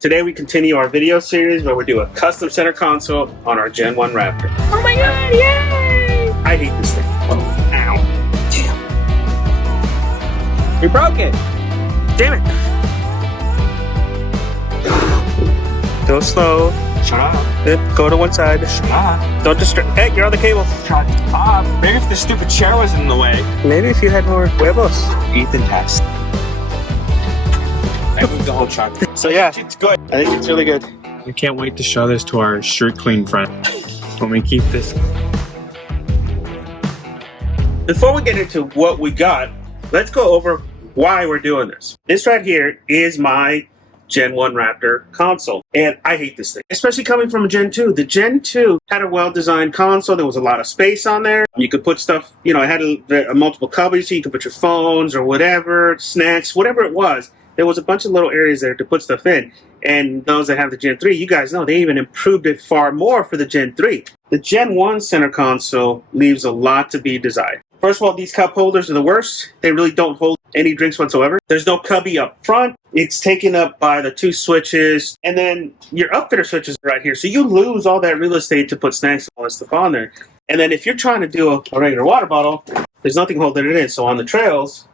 Today we continue our video series where we do a custom center console on our Gen 1 Raptor. Oh my god, yay! I hate this thing. Oh, ow. Damn. You broke it! Damn it. Go slow. Shut up. Go to one side. Shut up. Don't distract. Hey, you're on the cable. Shut up. Maybe if the stupid chair wasn't in the way. Maybe if you had more huevos. Ethan test. I moved the whole truck. So yeah, It's good. I think it's really good. I can't wait to show this to our street clean friend when we keep this. Before we get into what we got, let's go over why we're doing this. This right here is my Gen 1 Raptor console, and I hate this thing, especially coming from a Gen 2. The Gen 2 had a well-designed console. There was a lot of space on there. You could put stuff, you know, it had a multiple cubbies, so you could put your phones or whatever, snacks, whatever it was. There was a bunch of little areas there to put stuff in. And those that have the Gen 3, you guys know, they even improved it far more for the Gen 3. The Gen 1 center console leaves a lot to be desired. First of all, these cup holders are the worst. They really don't hold any drinks whatsoever. There's no cubby up front. It's taken up by the two switches. And then your upfitter switches are right here. So you lose all that real estate to put snacks and all that stuff on there. And then if you're trying to do a regular water bottle, there's nothing holding it in. So on the trails,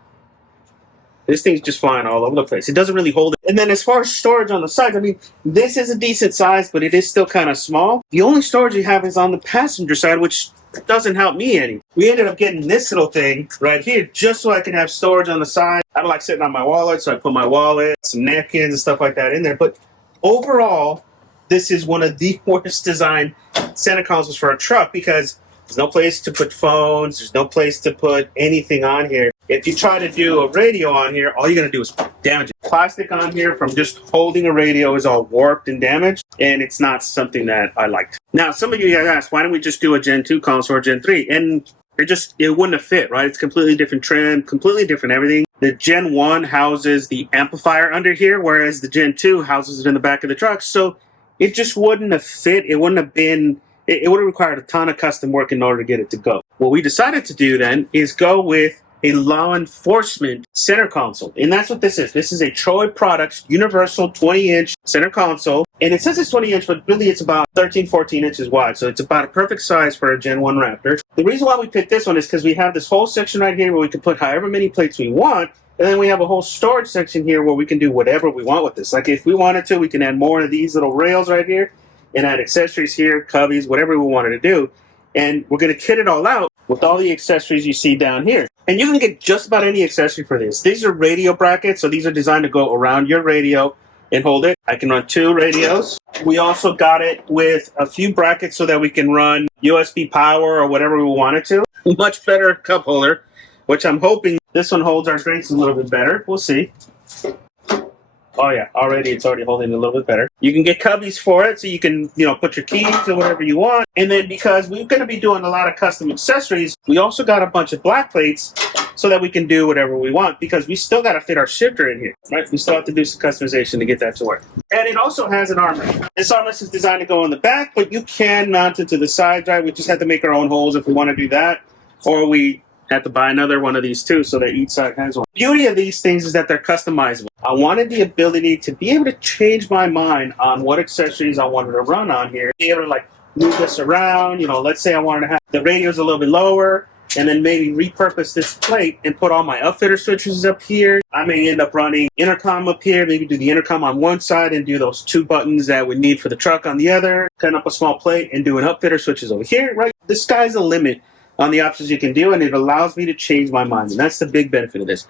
this thing's just flying all over the place. It doesn't really hold it. And then as far as storage on the sides, I mean, this is a decent size, but it is still kind of small. The only storage you have is on the passenger side, which doesn't help me any. We ended up getting this little thing right here just so I can have storage on the side. I don't like sitting on my wallet, so I put my wallet, some napkins and stuff like that in there. But overall, this is one of the worst designed center consoles for a truck because there's no place to put phones. There's no place to put anything on here. If you try to do a radio on here, all you're going to do is damage it. Plastic on here from just holding a radio is all warped and damaged, and it's not something that I liked. Now, some of you guys asked, why don't we just do a Gen 2 console or Gen 3? And it wouldn't have fit, right? It's completely different trim, completely different everything. The Gen 1 houses the amplifier under here, whereas the Gen 2 houses it in the back of the truck. So it just wouldn't have fit. It wouldn't have been... It would have required a ton of custom work in order to get it to go. What we decided to do then is go with a law enforcement center console. And that's what this is. This is a Troy Products Universal 20-inch center console. And it says it's 20-inch, but really it's about 13, 14 inches wide. So it's about a perfect size for a Gen 1 Raptor. The reason why we picked this one is because we have this whole section right here where we can put however many plates we want. And then we have a whole storage section here where we can do whatever we want with this. Like if we wanted to, we can add more of these little rails right here and add accessories here, cubbies, whatever we wanted to do. And we're going to kit it all out with all the accessories you see down here. And you can get just about any accessory for this. These are radio brackets, so these are designed to go around your radio and hold it. I can run 2 radios. We also got it with a few brackets so that we can run USB power or whatever we wanted to. Much better cup holder, which I'm hoping this one holds our drinks a little bit better. We'll see. Oh yeah, it's already holding a little bit better. You can get cubbies for it, so you can, put your keys or whatever you want. And then because we're going to be doing a lot of custom accessories, we also got a bunch of black plates so that we can do whatever we want because we still got to fit our shifter in here, right? We still have to do some customization to get that to work. And it also has an armrest. This armrest is designed to go in the back, but you can mount it to the sides, right? We just have to make our own holes if we want to do that, or we have to buy another one of these too so that each side has one. The beauty of these things is that they're customizable. I wanted the ability to be able to change my mind on what accessories I wanted to run on here. Be able to move this around, let's say I wanted to have the radios a little bit lower and then maybe repurpose this plate and put all my upfitter switches up here. I may end up running intercom up here, maybe do the intercom on one side and do those 2 buttons that we need for the truck on the other, cut up a small plate and do an upfitter switches over here, right? The sky's the limit on the options you can do, and it allows me to change my mind. And that's the big benefit of this.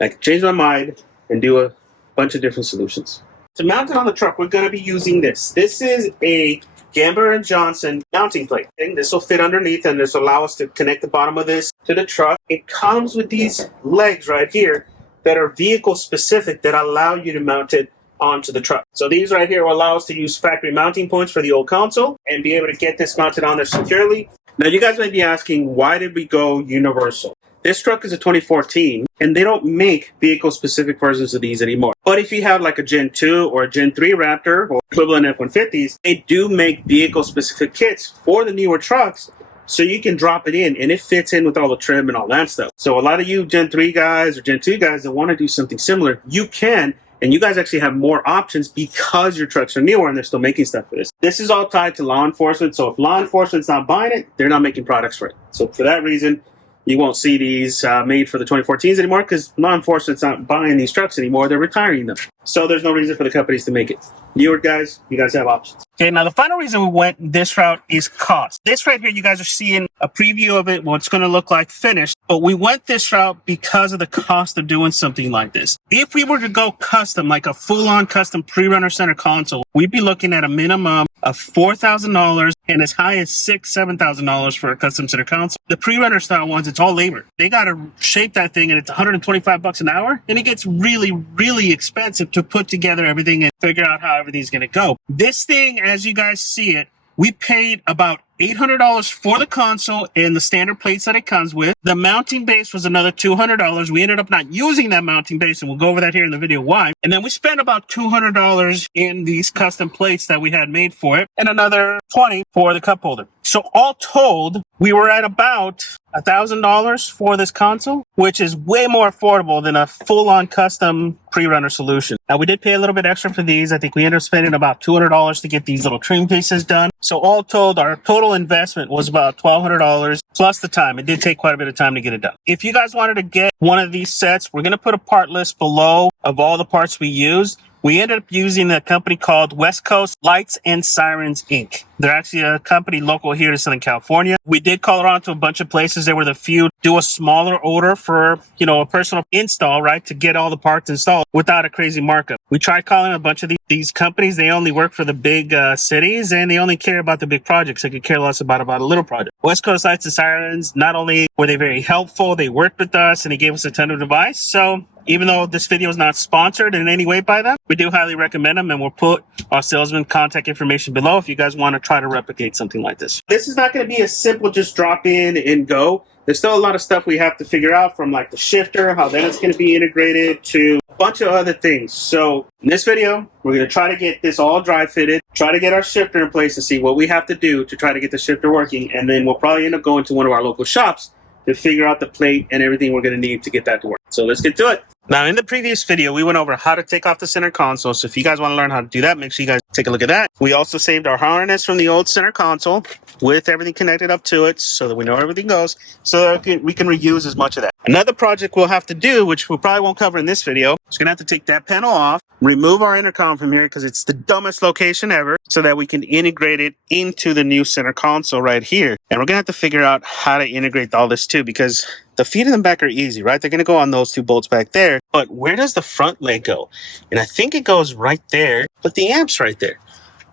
I can change my mind and do a bunch of different solutions. To mount it on the truck, we're going to be using this. This is a Gamber & Johnson mounting plate. This will fit underneath, and this will allow us to connect the bottom of this to the truck. It comes with these legs right here that are vehicle specific that allow you to mount it onto the truck. So these right here will allow us to use factory mounting points for the old console and be able to get this mounted on there securely. Now, you guys may be asking, why did we go universal? This truck is a 2014, and they don't make vehicle-specific versions of these anymore. But if you have like a Gen 2 or a Gen 3 Raptor or equivalent F-150s, they do make vehicle-specific kits for the newer trucks, so you can drop it in, and it fits in with all the trim and all that stuff. So a lot of you Gen 3 guys or Gen 2 guys that want to do something similar, you can, And you guys actually have more options because your trucks are newer and they're still making stuff for this. This is all tied to law enforcement. So if law enforcement's not buying it, they're not making products for it. So for that reason, you won't see these made for the 2014s anymore because law enforcement's not buying these trucks anymore. They're retiring them. So there's no reason for the companies to make it. Newer guys, you guys have options. Okay, now the final reason we went this route is cost. This right here, you guys are seeing a preview of it, what it's going to look like finished. But we went this route because of the cost of doing something like this. If we were to go custom, like a full-on custom pre-runner center console, we'd be looking at a minimum of $4,000 and as high as $6,000, $7,000 for a custom center console. The pre-runner style ones, it's all labor. They got to shape that thing and it's $125 an hour. And it gets really, really expensive to put together everything and figure out how everything's going to go. This thing, as you guys see it, we paid about $800 for the console and the standard plates that it comes with. The mounting base was another $200. We ended up not using that mounting base, and we'll go over that here in the video why. And then we spent about $200 in these custom plates that we had made for it, and another $20 for the cup holder. So all told, we were at about $1,000 for this console, which is way more affordable than a full-on custom pre-runner solution. Now, we did pay a little bit extra for these. I think we ended up spending about $200 to get these little trim pieces done. So all told, our total investment was about $1,200 plus the time. It did take quite a bit of time to get it done. If you guys wanted to get one of these sets, we're going to put a part list below of all the parts we used. We ended up using a company called WestCoast Lights and Sires, Inc. They're actually a company local here to Southern California. We did call around to a bunch of places. There were the few do a smaller order for, a personal install, right, to get all the parts installed without a crazy markup. We tried calling a bunch of these companies. They only work for the big cities, and they only care about the big projects. They could care less about a little project. WestCoast Lights and Sires, not only were they very helpful, they worked with us, and they gave us a ton of advice. So even though this video is not sponsored in any way by them, we do highly recommend them, and we'll put our salesman contact information below if you guys want to try to replicate something like this. This is not going to be a simple just drop in and go. There's still a lot of stuff we have to figure out, from like the shifter, how that's going to be integrated, to a bunch of other things. So in this video, we're going to try to get this all dry fitted, try to get our shifter in place and see what we have to do to try to get the shifter working. And then we'll probably end up going to one of our local shops to figure out the plate and everything we're going to need to get that to work. So let's get to it. Now, in the previous video, we went over how to take off the center console. So if you guys want to learn how to do that, make sure you guys take a look at that. We also saved our harness from the old center console with everything connected up to it so that we know everything goes, so that we can reuse as much of that. Another project we'll have to do, which we probably won't cover in this video, is going to have to take that panel off, remove our intercom from here because it's the dumbest location ever, so that we can integrate it into the new center console right here. And we're going to have to figure out how to integrate all this too, because the feet in the back are easy, right? They're going to go on those two bolts back there. But where does the front leg go? And I think it goes right there, but the amp's right there.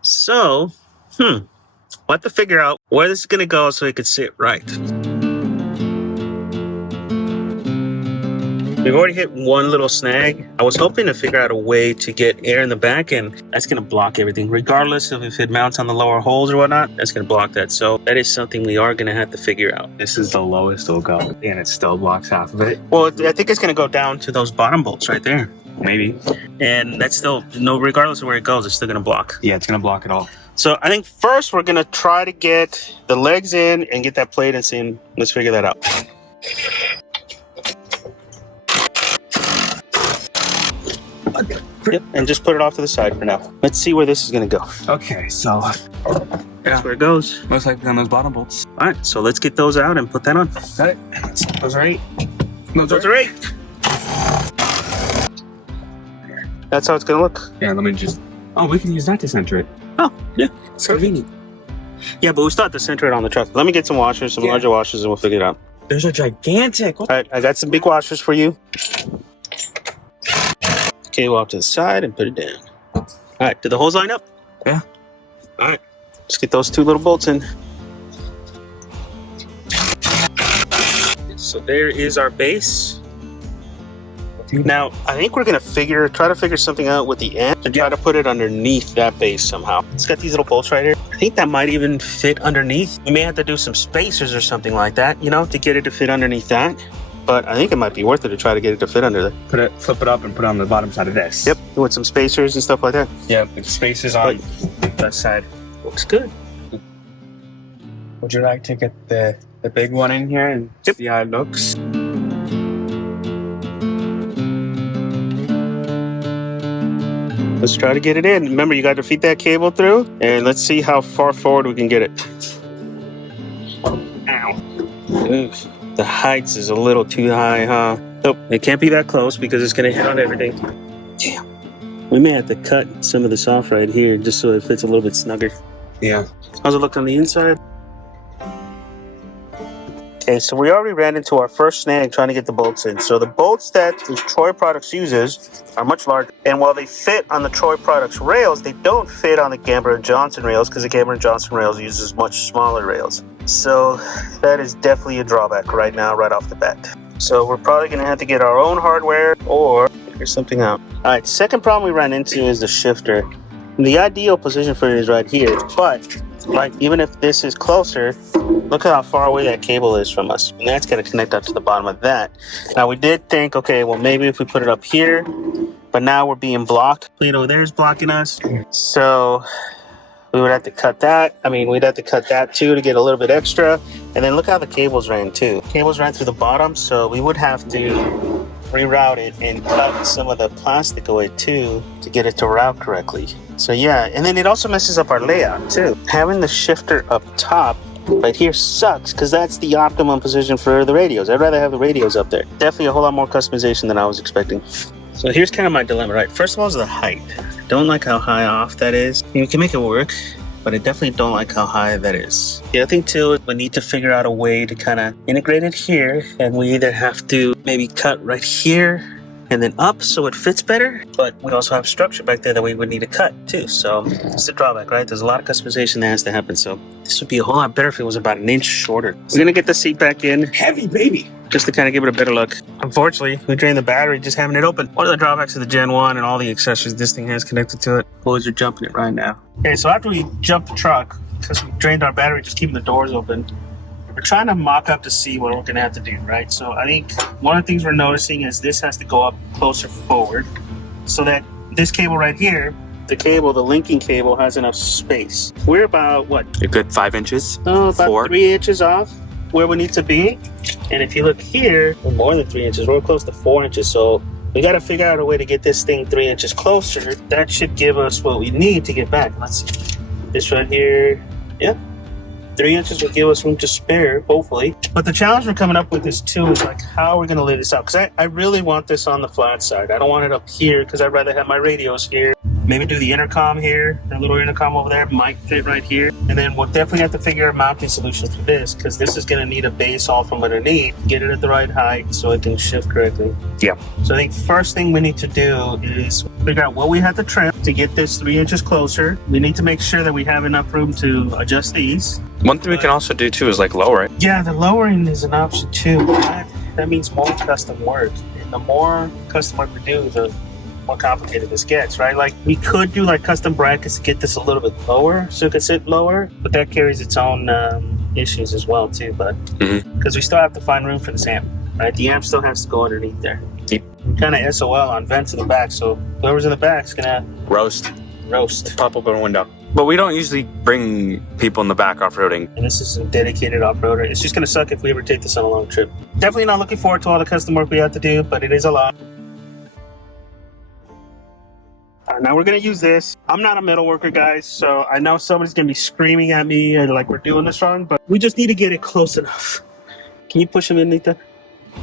So, we'll have to figure out where this is going to go so it could sit right. We've already hit one little snag. I was hoping to figure out a way to get air in the back, and that's going to block everything. Regardless of if it mounts on the lower holes or whatnot, that's going to block that. So that is something we are going to have to figure out. This is the lowest it'll go, and it still blocks half of it. Well, I think it's going to go down to those bottom bolts right there. Maybe. And that's still, regardless of where it goes, it's still going to block. Yeah, it's going to block it all. So I think first we're going to try to get the legs in and get that plate in. Let's figure that out. Yep, and just put it off to the side for now. Let's see where this is going to go. Okay, so That's where it goes. most likely on those bottom bolts. All right, so let's get those out and put that on. Got it. Those are 8. Those are 8. That's how it's going to look. Yeah, let me just... Oh, we can use that to center it. Oh, yeah. It's convenient. Yeah, but we still have to center it on the truck. Let me get some washers, some larger washers, and we'll figure it out. There's a gigantic... All right, I got some big washers for you. Okay, we'll off to the side and put it down. All right, did the holes line up? Yeah. All right, let's get those 2 little bolts in. So there is our base. Now, I think we're going to try to figure something out with the end and try to put it underneath that base somehow. It's got these little bolts right here. I think that might even fit underneath. We may have to do some spacers or something like that, to get it to fit underneath that. But I think it might be worth it to try to get it to fit under there. Flip it up and put it on the bottom side of this. Yep, with some spacers and stuff like that. Yeah, the spacers on that side. Looks good. Would you like to get the big one in here and see how it looks? Let's try to get it in. Remember, you got to feed that cable through, and let's see how far forward we can get it. Ow. Ugh. The heights is a little too high, huh? Nope, it can't be that close because it's going to hit on everything. Damn. We may have to cut some of this off right here just so it fits a little bit snugger. Yeah. How's it look on the inside? Okay, so we already ran into our first snag trying to get the bolts in. So the bolts that the Troy Products uses are much larger. And while they fit on the Troy Products rails, they don't fit on the Gamber & Johnson rails because the Gamber & Johnson rails uses much smaller rails. So that is definitely a drawback right now, right off the bat. So we're probably going to have to get our own hardware or figure something out. All right, second problem we ran into is the shifter. And the ideal position for it is right here, but like even if this is closer, look at how far away that cable is from us. And that's going to connect up to the bottom of that. Now we did think, okay, well maybe if we put it up here, but now we're being blocked. Plate over there is blocking us. So we would have to cut that. I mean, we'd have to cut that too to get a little bit extra. And then look how the cables ran too. Cables ran through the bottom, so we would have to reroute it and cut some of the plastic away too to get it to route correctly. So yeah, and then it also messes up our layout too. Having the shifter up top right here sucks because that's the optimum position for the radios. I'd rather have the radios up there. Definitely a whole lot more customization than I was expecting. So here's kind of my dilemma, right? First of all is the height. Don't like how high off that is. You can make it work, but I definitely don't like how high that is. The other thing too, we need to figure out a way to kind of integrate it here, and we either have to maybe cut right here and then up so it fits better, but we also have structure back there that we would need to cut too. So it's a drawback, right? There's a lot of customization that has to happen. So this would be a whole lot better if it was about an inch shorter. We're gonna get the seat back in. Heavy, baby. Just to kind of give it a better look. Unfortunately, we drained the battery just having it open. One of the drawbacks of the Gen 1 and all the accessories this thing has connected to it. Boys are jumping it right now. Okay, so after we jumped the truck, because we drained our battery, just keeping the doors open, we're trying to mock up to see what we're going to have to do, right? So I think one of the things we're noticing is this has to go up closer forward so that this cable right here, the linking cable, has enough space. We're about, what? A good 5 inches? Oh, about 4. 3 inches off where we need to be. And if you look here, we're more than 3 inches. We're close to 4 inches. So we got to figure out a way to get this thing 3 inches closer. That should give us what we need to get back. Let's see. This right here. Yeah. 3 inches will give us room to spare, hopefully. But the challenge we're coming up with is too is like, how are we going to lay this out? Because I really want this on the flat side. I don't want it up here because I'd rather have my radios here. Maybe do the intercom here. That little intercom over there might fit right here. And then we'll definitely have to figure out a mounting solution for this because this is going to need a base all from underneath. Get it at the right height so it can shift correctly. Yeah. So I think first thing we need to do is figure out what we have to trim to get this 3 inches closer. We need to make sure that we have enough room to adjust these. One thing we can also do too is like lower it. Yeah, the lowering is an option too. But that means more custom work. And the more custom work we do, the more complicated this gets, right? Like we could do like custom brackets to get this a little bit lower so it could sit lower, but that carries its own issues as well too, but because we still have to find room for this amp, right? The amp still has to go underneath there. Yep. Kind of SOL on vents in the back, so whoever's in the back is gonna Roast. Pop open a window. But we don't usually bring people in the back off-roading. And this is a dedicated off-roader. It's just gonna suck if we ever take this on a long trip. Definitely not looking forward to all the custom work we have to do, but it is a lot. Now we're gonna use this. I'm not a metal worker, guys, so I know somebody's gonna be screaming at me and like we're doing this wrong, but we just need to get it close enough. Can you push him in, Nita?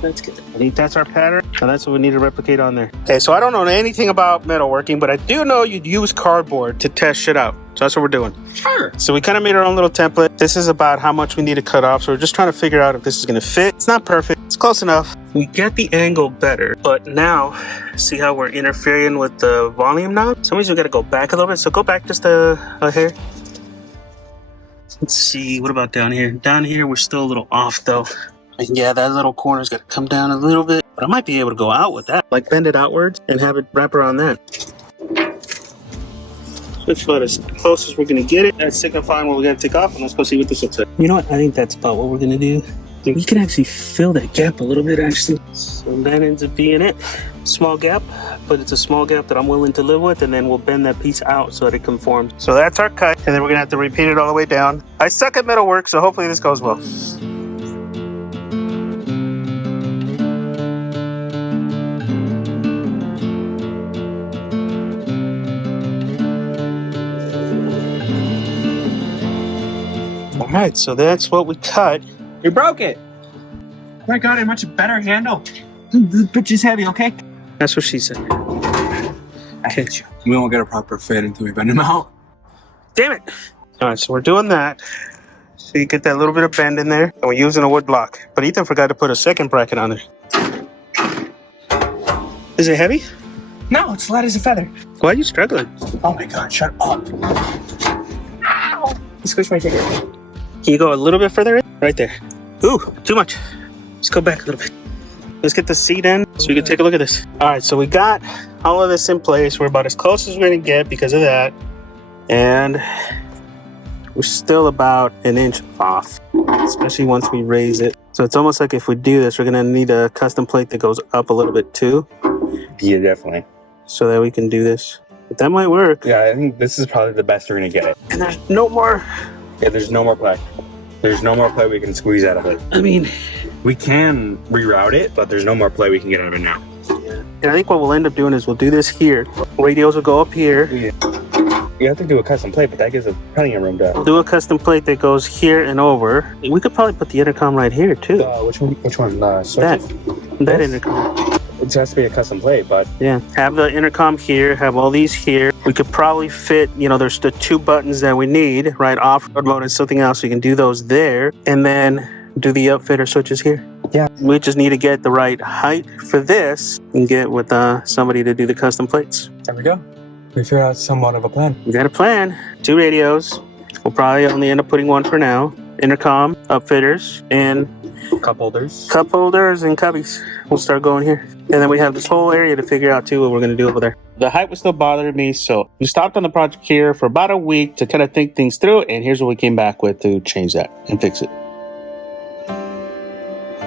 That's good. I think that's our pattern, and that's what we need to replicate on there. Okay, so I don't know anything about metalworking, but I do know you'd use cardboard to test shit out. So that's what we're doing. Sure. So we kind of made our own little template. This is about how much we need to cut off. So we're just trying to figure out if this is going to fit. It's not perfect. It's close enough. We get the angle better, but now see how we're interfering with the volume knob? Some reason we got to go back a little bit. So go back just a hair. Let's see. What about down here? Down here, we're still a little off though. Yeah, that little corner's got to come down a little bit. But I might be able to go out with that. Like bend it outwards and have it wrap around that. That's about as close as we're going to get it. That's signifying what we got to take off. And let's go see what this looks like. You know what? I think that's about what we're going to do. We can actually fill that gap a little bit, actually. So that ends up being it. Small gap, but it's a small gap that I'm willing to live with. And then we'll bend that piece out so that it conforms. So that's our cut. And then we're going to have to repeat it all the way down. I suck at metal work, so hopefully this goes well. right, so that's what we cut. You broke it. Oh my god, a much better handle. The bitch is heavy, okay? That's what she said. Okay. We won't get a proper fit until we bend them out. Damn it. All right, so we're doing that. So you get that little bit of bend in there, and we're using a wood block. But Ethan forgot to put a second bracket on there. Is it heavy? No, it's light as a feather. Why are you struggling? Oh my god, shut up. Ow! You squished my finger. Can you go a little bit further in? Right there. Ooh, too much. Let's go back a little bit. Let's get the seat in so we can take a look at this. All right, so we got all of this in place. We're about as close as we're gonna get because of that. And we're still about an inch off, especially once we raise it. So it's almost like if we do this, we're gonna need a custom plate that goes up a little bit too. Yeah, definitely. So that we can do this. But that might work. Yeah, I think this is probably the best we're gonna get it. And there's no more. Yeah, there's no more play. There's no more play we can squeeze out of it. I mean, we can reroute it, but there's no more play we can get out of it now. Yeah. And I think what we'll end up doing is we'll do this here. Radios will go up here. Yeah. You have to do a custom plate, but that gives us plenty of room to do a custom plate that goes here and over. We could probably put the intercom right here too. Which one? That intercom. It just has to be a custom plate, but yeah, have the intercom here, have all these here. We could probably fit, you know, there's the 2 buttons that we need, right? Off-road mode and something else. We can do those there, and then do the upfitter switches here. Yeah, we just need to get the right height for this and get with somebody to do the custom plates. There we go. We figured out somewhat of a plan. We got a plan. 2 radios. We'll probably only end up putting 1 for now. Intercom, upfitters, and cup holders. Cup holders and cubbies. We'll start going here. And then we have this whole area to figure out too what we're going to do over there. The height was still bothering me, so we stopped on the project here for about a week to kind of think things through, and here's what we came back with to change that and fix it.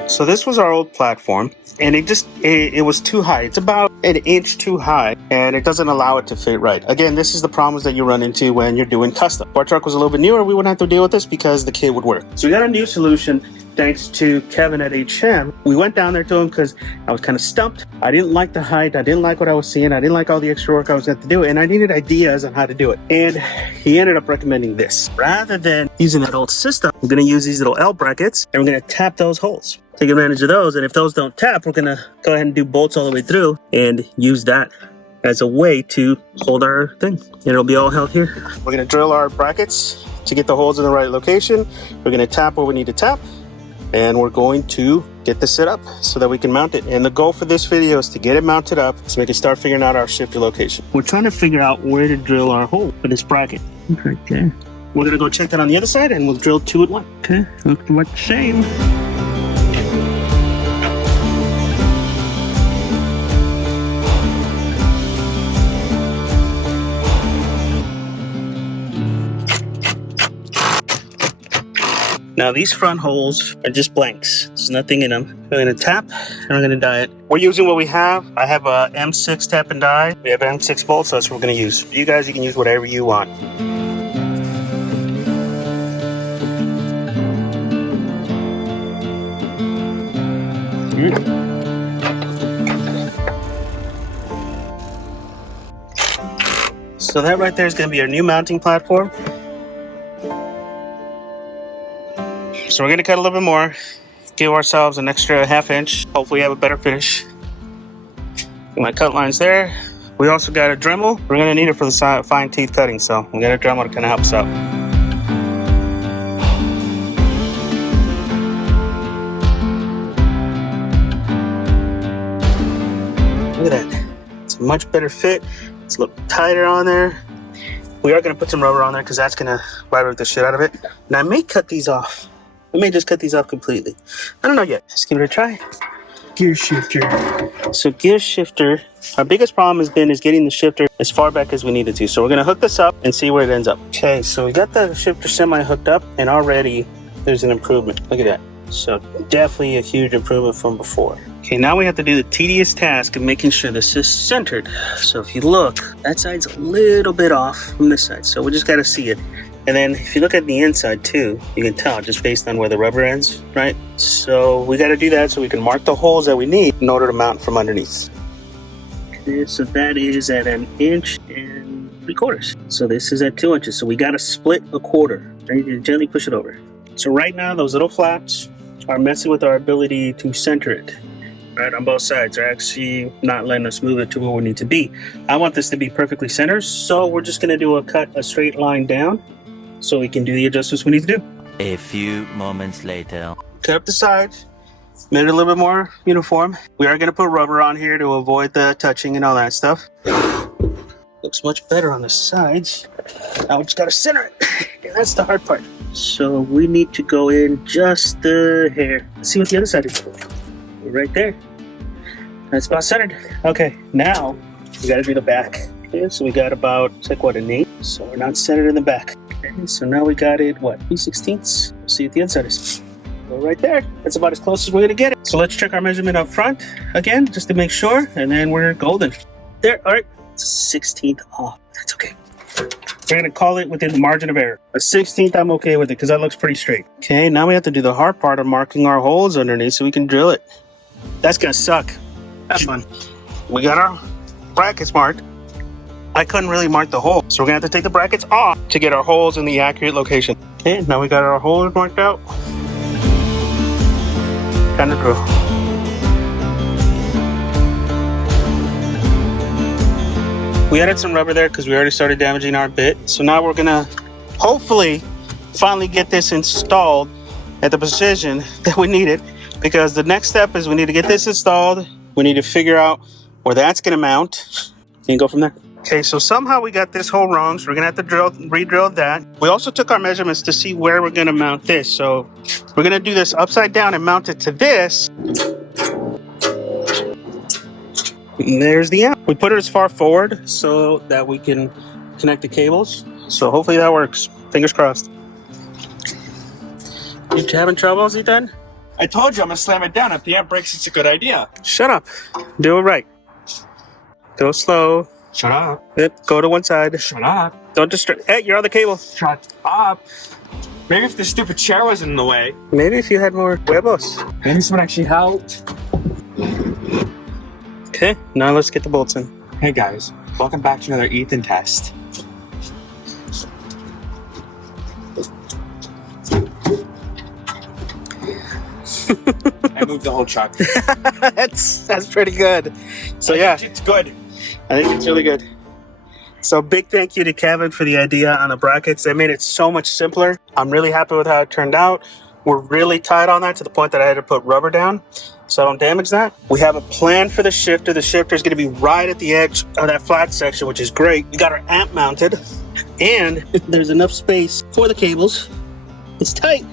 So this was our old platform, and it was too high. It's about an inch too high, and it doesn't allow it to fit right. Again, this is the problems that you run into when you're doing custom. If our truck was a little bit newer, we wouldn't have to deal with this because the kit would work. So we got a new solution thanks to Kevin at HM. We went down there to him because I was kind of stumped. I didn't like the height. I didn't like what I was seeing. I didn't like all the extra work I was going to have to do, and I needed ideas on how to do it. And he ended up recommending this. Rather than using that old system, we're going to use these little L brackets, and we're going to tap those holes. Take advantage of those, and if those don't tap, we're gonna go ahead and do bolts all the way through and use that as a way to hold our thing. And it'll be all held here. We're gonna drill our brackets to get the holes in the right location. We're gonna tap where we need to tap, and we're going to get this set up so that we can mount it. And the goal for this video is to get it mounted up so we can start figuring out our shifter location. We're trying to figure out where to drill our hole for this bracket. Right there. We're gonna go check that on the other side, and we'll drill 2 at once. Okay, look what the same. Now these front holes are just blanks. There's nothing in them. We're gonna tap and we're gonna die it. We're using what we have. I have a M6 tap and die. We have M6 bolts, so that's what we're gonna use. You guys, you can use whatever you want. So that right there is gonna be our new mounting platform. So we're gonna cut a little bit more, give ourselves an extra ½ inch. Hopefully have a better finish. My cut line's there. We also got a Dremel. We're gonna need it for the fine teeth cutting, so we got a Dremel to kind of help us out. Look at that. It's a much better fit. It's a little tighter on there. We are gonna put some rubber on there because that's gonna vibrate the shit out of it. And I may cut these off. I may just cut these off completely. I don't know yet. Let's give it a try. Gear shifter. So gear shifter, our biggest problem has been getting the shifter as far back as we needed to. So we're gonna hook this up and see where it ends up. Okay, so we got the shifter semi hooked up, and already there's an improvement. Look at that. So definitely a huge improvement from before. Okay, now we have to do the tedious task of making sure this is centered. So if you look, that side's a little bit off from this side. So we just gotta see it. And then if you look at the inside too, you can tell just based on where the rubber ends, right? So we got to do that so we can mark the holes that we need in order to mount from underneath. Okay, so that is at 1 3/4 inches. So this is at 2 inches. So we got to split 1/4. Right? You gently push it over. So right now, those little flaps are messing with our ability to center it. Right, on both sides. They're actually not letting us move it to where we need to be. I want this to be perfectly centered, so we're just gonna do a straight line down so we can do the adjustments we need to do. A few moments later. Cut up the sides, made it a little bit more uniform. We are gonna put rubber on here to avoid the touching and all that stuff. Looks much better on the sides. Now we just gotta center it. And that's the hard part. So we need to go in just the hair. Let's see what the other side is. We're right there. That's about centered. Okay, now we gotta do the back. Okay, so we got about, it's like what, an 8? So we're not centered in the back. Okay, so now we got it, what, 3/16? We'll see what the inside is. Go right there. That's about as close as we're gonna get it. So let's check our measurement up front again, just to make sure, and then we're golden. There, all right, it's a 16th off. That's okay. We're gonna call it within the margin of error. A 16th, I'm okay with it, because that looks pretty straight. Okay, now we have to do the hard part of marking our holes underneath so we can drill it. That's gonna suck. That's fun. We got our brackets marked. I couldn't really mark the hole, so we're gonna have to take the brackets off to get our holes in the accurate location. Okay, now we got our holes marked out. Kind of drill. We added some rubber there because we already started damaging our bit. So now we're gonna hopefully finally get this installed at the precision that we need it, because the next step is we need to get this installed. We need to figure out where that's gonna mount and go from there. Okay, so somehow we got this hole wrong, so we're gonna have to re-drill that. We also took our measurements to see where we're gonna mount this. So we're gonna do this upside down and mount it to this. And there's the amp. We put it as far forward so that we can connect the cables. So hopefully that works. Fingers crossed. You having troubles, Ethan? I told you I'm gonna slam it down. If the amp breaks, it's a good idea. Shut up. Do it right. Go slow. Shut up. Yep, go to one side. Shut up. Don't distract. Hey, you're on the cable. Shut up. Maybe if this stupid chair wasn't in the way. Maybe if you had more huevos. Maybe this would actually helped. Okay, now let's get the bolts in. Hey guys, welcome back to another Ethan test. I moved the whole truck. That's pretty good. So yeah, it's good. I think it's really good. So big thank you to Kevin for the idea on the brackets. That made it so much simpler. I'm really happy with how it turned out. We're really tight on that to the point that I had to put rubber down so I don't damage that. We have a plan for the shifter. The shifter is going to be right at the edge of that flat section, which is great. We got our amp mounted, and there's enough space for the cables. It's tight,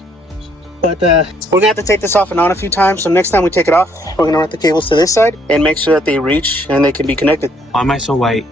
but we're going to have to take this off and on a few times. So next time we take it off, we're going to run the cables to this side and make sure that they reach and they can be connected. Why am I so white?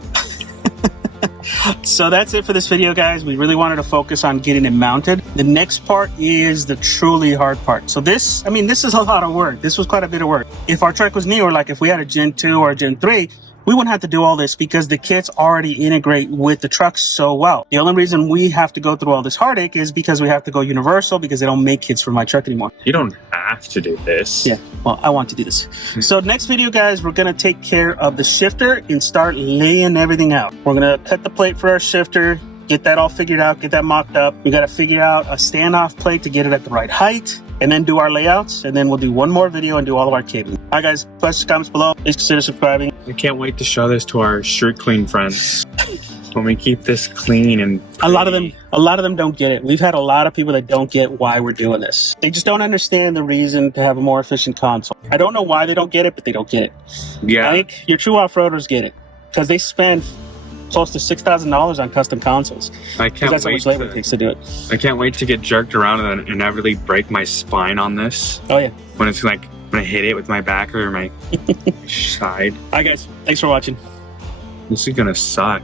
So that's it for this video, guys. We really wanted to focus on getting it mounted. The next part is the truly hard part. So this is a lot of work. This was quite a bit of work. If our truck was new, or like if we had a Gen 2 or a Gen 3, we wouldn't have to do all this because the kits already integrate with the truck so well. The only reason we have to go through all this heartache is because we have to go universal because they don't make kits for my truck anymore. You don't have to do this. Yeah, well, I want to do this. So next video, guys, we're going to take care of the shifter and start laying everything out. We're going to cut the plate for our shifter, get that all figured out, get that mocked up. We got to figure out a standoff plate to get it at the right height, and then do our layouts, and then we'll do one more video and do all of our cabling. All right, guys, questions, comments below. Please consider subscribing. I can't wait to show this to our street clean friends. When we keep this clean and pretty. A lot of them don't get it. We've had a lot of people that don't get why we're doing this. They just don't understand the reason to have a more efficient console. I don't know why they don't get it, but they don't get it. Yeah. I think your true off-roaders get it because they spend close to $6,000 on custom consoles. I can't that's how wait much labor it takes to do it. I can't wait to get jerked around and inevitably break my spine on this. Oh yeah. When it's like when I hit it with my back or my side. All right, guys. Thanks for watching. This is gonna suck.